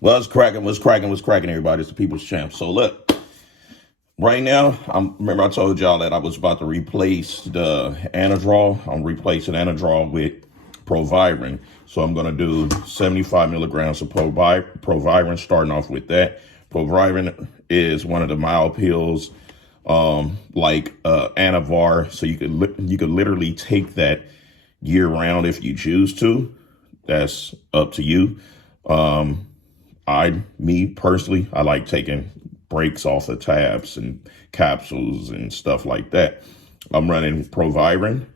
What's cracking? What's cracking? What's cracking, everybody? It's the People's Champ. So look, right now, remember I told y'all that I was about to replace the Anadrol. I'm replacing Anadrol with Proviron. So I'm going to do 75 milligrams of Proviron, starting off with that. Proviron is one of the mild pills, like Anavar. So you could literally take that year round if you choose to. That's up to you. Me personally, I like taking breaks off the tabs and capsules and stuff like that. I'm running Proviron,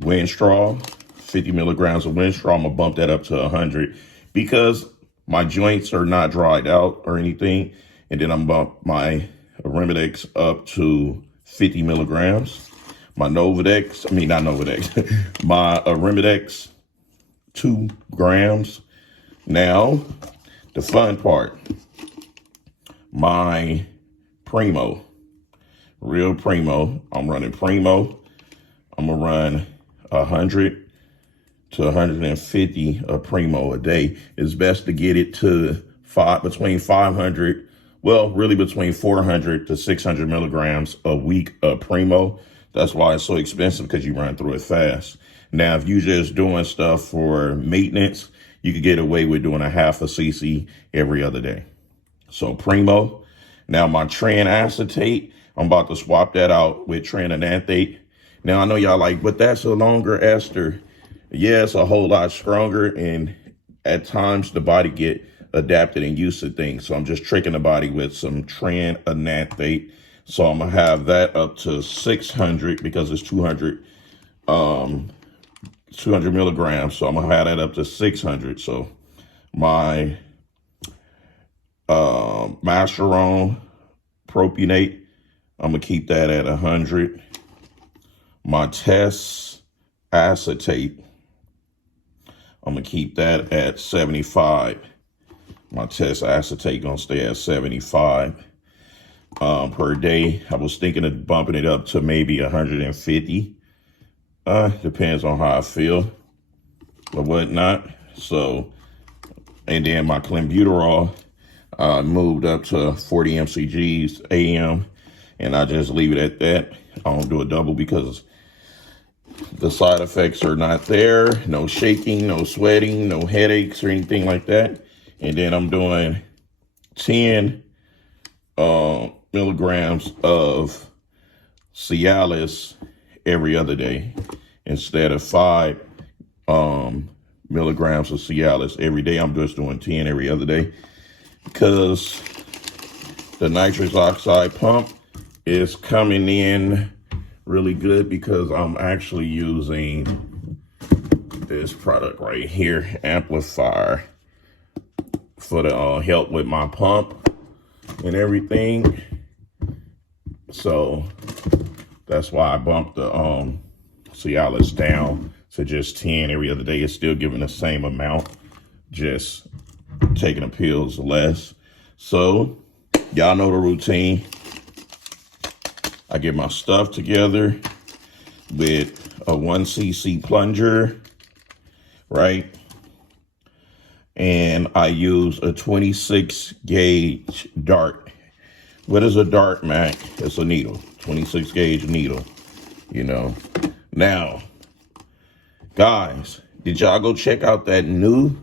Winstraw, 50 milligrams of Winstraw. I'm gonna bump that up to 100 because my joints are not dried out or anything. And then I'm bump my Arimidex up to 50 milligrams. My not Novadex, my Arimidex, 2 grams. Now, the fun part, my Primo, real Primo. I'm running Primo. I'm going to run 100 to 150 of Primo a day. It's best to get it to between 500, well, really between 400 to 600 milligrams a week of Primo. That's why it's so expensive, because you run through it fast. Now, if you're just doing stuff for maintenance, you could get away with doing a half a cc every other day. So Primo. Now my Tran acetate, I'm about to swap that out with Trananthate. Now I know y'all like, but that's a longer ester. Yeah, it's a whole lot stronger, and at times the body get adapted and used to things. So I'm just tricking the body with some Trananthate. So I'm gonna have that up to 600 because it's 200 milligrams. So I'm gonna have that up to 600. So my Masteron propionate, I'm gonna keep that at 100. My Test acetate, I'm gonna keep that at 75. My Test acetate gonna stay at 75 per day. I was thinking of bumping it up to maybe 150. Depends on how I feel or whatnot. So, and then my clenbuterol moved up to 40 mcgs AM, and I just leave it at that. I don't do a double because the side effects are not there. No shaking, no sweating, no headaches or anything like that. And then I'm doing 10 milligrams of Cialis every other day instead of 5 milligrams of Cialis every day. I'm just doing 10 every other day because the nitrous oxide pump is coming in really good, because I'm actually using this product right here, Amplifier, for the help with my pump and everything. So that's why I bumped the Cialis down to just 10 every other day. It's still giving the same amount, just taking the pills less. So y'all know the routine. I get my stuff together with a 1 cc plunger, right? And I use a 26 gauge dart. What is a dart, Mac? It's a needle, 26 gauge needle, you know. Now, guys, did y'all go check out that new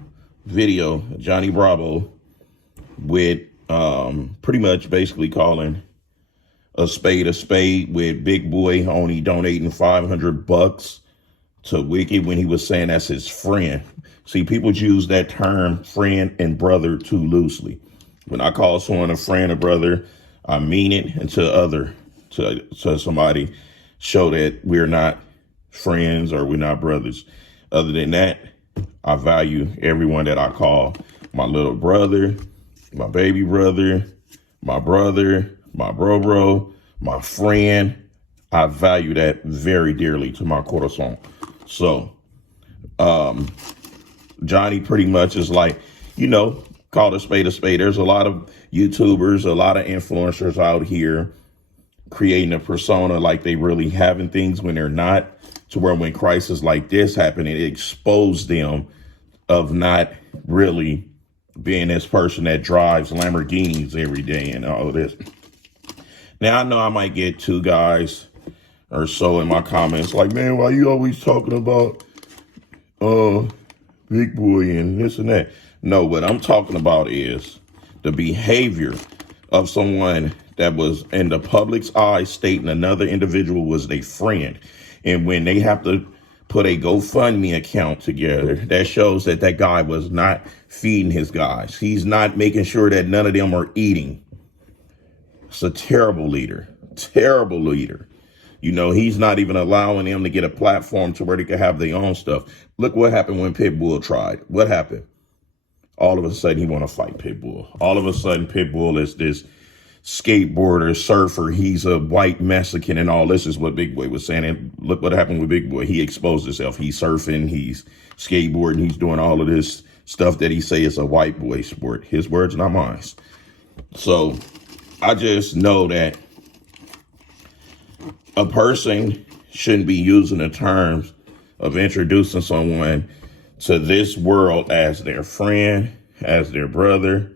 video, Johnny Bravo, with pretty much basically calling a spade with Big Boy only donating $500 to Wicked when he was saying that's his friend. See, people use that term friend and brother too loosely. When I call someone a friend or brother, I mean it until to somebody show that we're not friends or we're not brothers. Other than that, I value everyone that I call my little brother, my baby brother, my bro, my friend. I value that very dearly to my corazon. So, Johnny pretty much is like, call a spade a spade. There's a lot of YouTubers, a lot of influencers out here creating a persona like they really having things when they're not, to where when crises like this happen, it exposed them of not really being this person that drives Lamborghinis every day and all of this. Now, I know I might get 2 guys or so in my comments like, man, why you always talking about Big Boy and this and that? No, what I'm talking about is the behavior of someone that was in the public's eye stating another individual was their friend. And when they have to put a GoFundMe account together, that shows that that guy was not feeding his guys. He's not making sure that none of them are eating. It's a terrible leader, terrible leader. You know, he's not even allowing them to get a platform to where they can have their own stuff. Look what happened when Pitbull tried. What happened? All of a sudden, he want to fight Pitbull. All of a sudden, Pitbull is this skateboarder, surfer. He's a white Mexican and all. This is what Big Boy was saying. And look what happened with Big Boy. He exposed himself. He's surfing. He's skateboarding. He's doing all of this stuff that he say is a white boy sport. His words, not mine. So I just know that a person shouldn't be using the terms of introducing someone to this world as their friend, as their brother,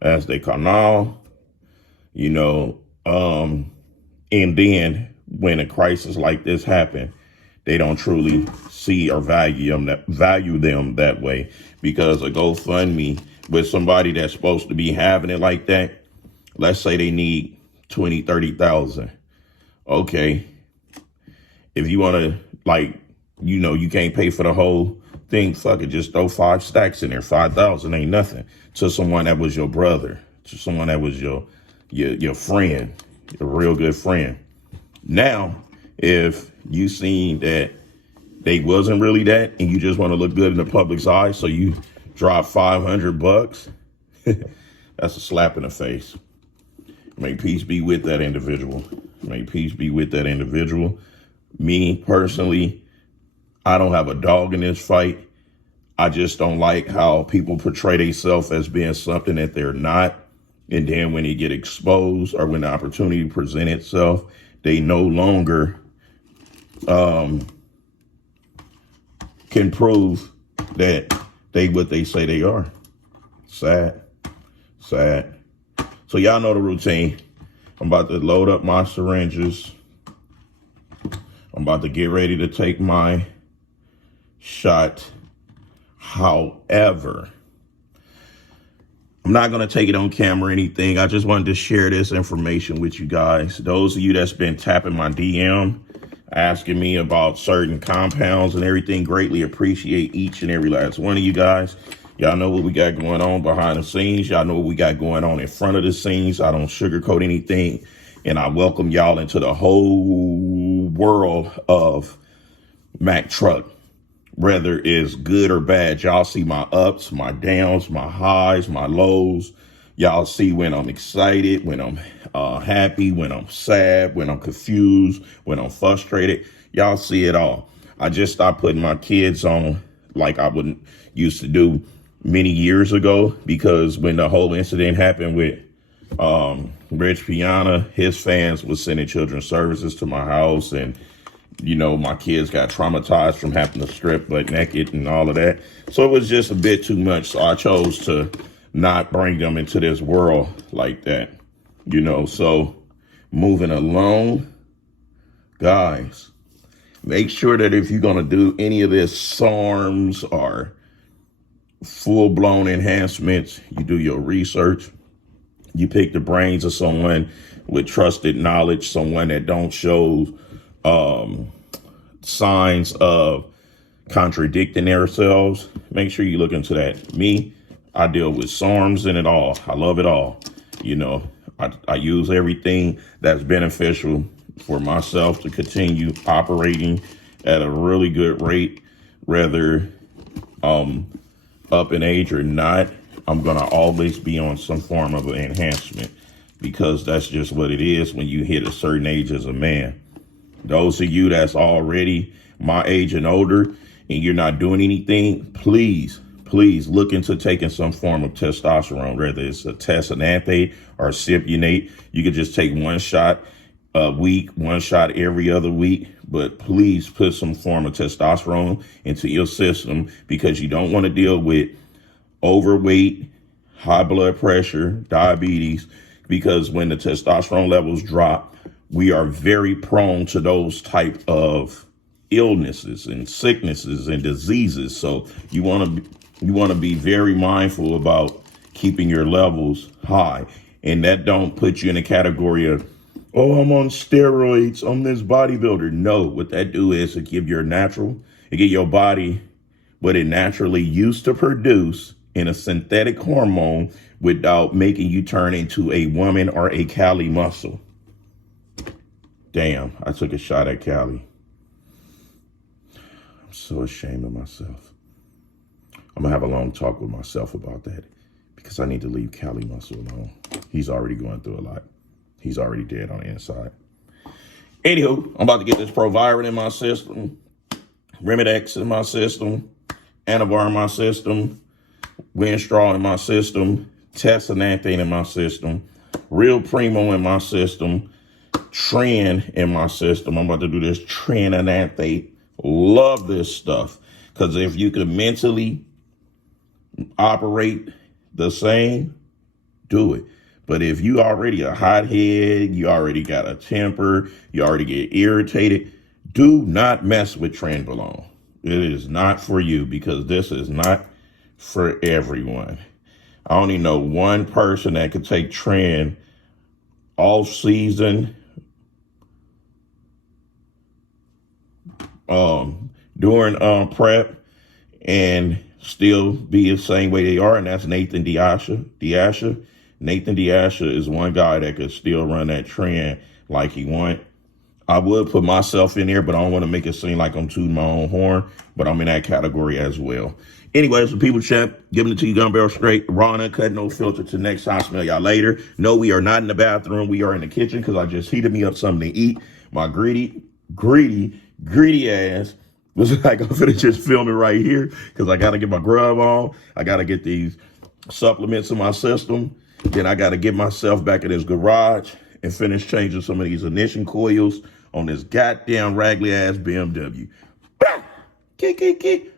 as their carnal, you know, and then when a crisis like this happen, they don't truly see or value them that way, because a GoFundMe with somebody that's supposed to be having it like that, let's say they need 20, 30,000. Okay. If you want to, like, you know, you can't pay for the whole thing, fuck it, just throw 5 stacks in there. 5,000 ain't nothing to someone that was your brother, to someone that was your friend, a real good friend. Now, if you seen that they wasn't really that, and you just want to look good in the public's eye, so you drop $500, that's a slap in the face. May peace be with that individual. May peace be with that individual. Me personally, I don't have a dog in this fight. I just don't like how people portray themselves as being something that they're not. And then when they get exposed, or when the opportunity presents itself, they no longer can prove that they what they say they are. Sad. Sad. So y'all know the routine. I'm about to load up my syringes. I'm about to get ready to take my shot. However, I'm not going to take it on camera or anything. I just wanted to share this information with you guys. Those of you that's been tapping my DM, asking me about certain compounds and everything, greatly appreciate each and every last one of you guys. Y'all know what we got going on behind the scenes. Y'all know what we got going on in front of the scenes. I don't sugarcoat anything. And I welcome y'all into the whole world of Mack Truck. Whether it's good or bad, y'all see my ups, my downs, my highs, my lows. Y'all see when I'm excited, when I'm happy, when I'm sad, when I'm confused, when I'm frustrated. Y'all see it all. I just stopped putting my kids on like I wouldn't used to do many years ago, because when the whole incident happened with Rich Piana, his fans was sending children's services to my house, and you know, my kids got traumatized from having to strip butt naked and all of that. So it was just a bit too much. So I chose to not bring them into this world like that, you know. So moving along, guys, make sure that if you're going to do any of this Sarms or full-blown enhancements, you do your research. You pick the brains of someone with trusted knowledge, someone that don't show signs of contradicting themselves. Make sure you look into that. Me, I deal with Sarms and it all. I love it all. You know, I use everything that's beneficial for myself to continue operating at a really good rate, whether up in age or not. I'm going to always be on some form of an enhancement, because that's just what it is when you hit a certain age as a man. Those of you that's already my age and older and you're not doing anything, please look into taking some form of testosterone, whether it's a testosterone or cypionate. You could just take one shot a week, one shot every other week, but please put some form of testosterone into your system, because you don't want to deal with overweight, high blood pressure, diabetes, because when the testosterone levels drop, we are very prone to those type of illnesses and sicknesses and diseases. So you want to be very mindful about keeping your levels high, and that don't put you in a category of, oh, I'm on steroids, I'm this bodybuilder. No, what that do is it give your body what it naturally used to produce in a synthetic hormone without making you turn into a woman or a Cali muscle. Damn, I took a shot at Cali. I'm so ashamed of myself. I'm gonna have a long talk with myself about that because I need to leave Cali muscle alone. He's already going through a lot. He's already dead on the inside. Anywho, I'm about to get this Proviron in my system, Remedex in my system, Anavar in my system, Winstraw in my system, Tessananthane in my system, Real Primo in my system, Tren in my system. I'm about to do this Trenananthate. Love this stuff, because if you can mentally operate the same, do it. But if you already a hothead, you already got a temper, you already get irritated, do not mess with Trenbolone. It is not for you, because this is not for everyone. I only know one person that could take Tren off season, during prep, and still be the same way they are, and that's Nathan Deasha. Nathan Deasha is one guy that could still run that Tren like he want. I would put myself in there, but I don't want to make it seem like I'm tooting my own horn, but I'm in that category as well. Anyways, the people chat, giving it to you gun barrel straight, raw and uncut, no filter. Till next time, smell y'all later. No, we are not in the bathroom. We are in the kitchen because I just heated me up something to eat. My greedy ass was like, I'm finna just film it right here because I got to get my grub on. I got to get these supplements in my system. Then I got to get myself back in this garage and finish changing some of these ignition coils on this goddamn raggedy ass BMW. Kick.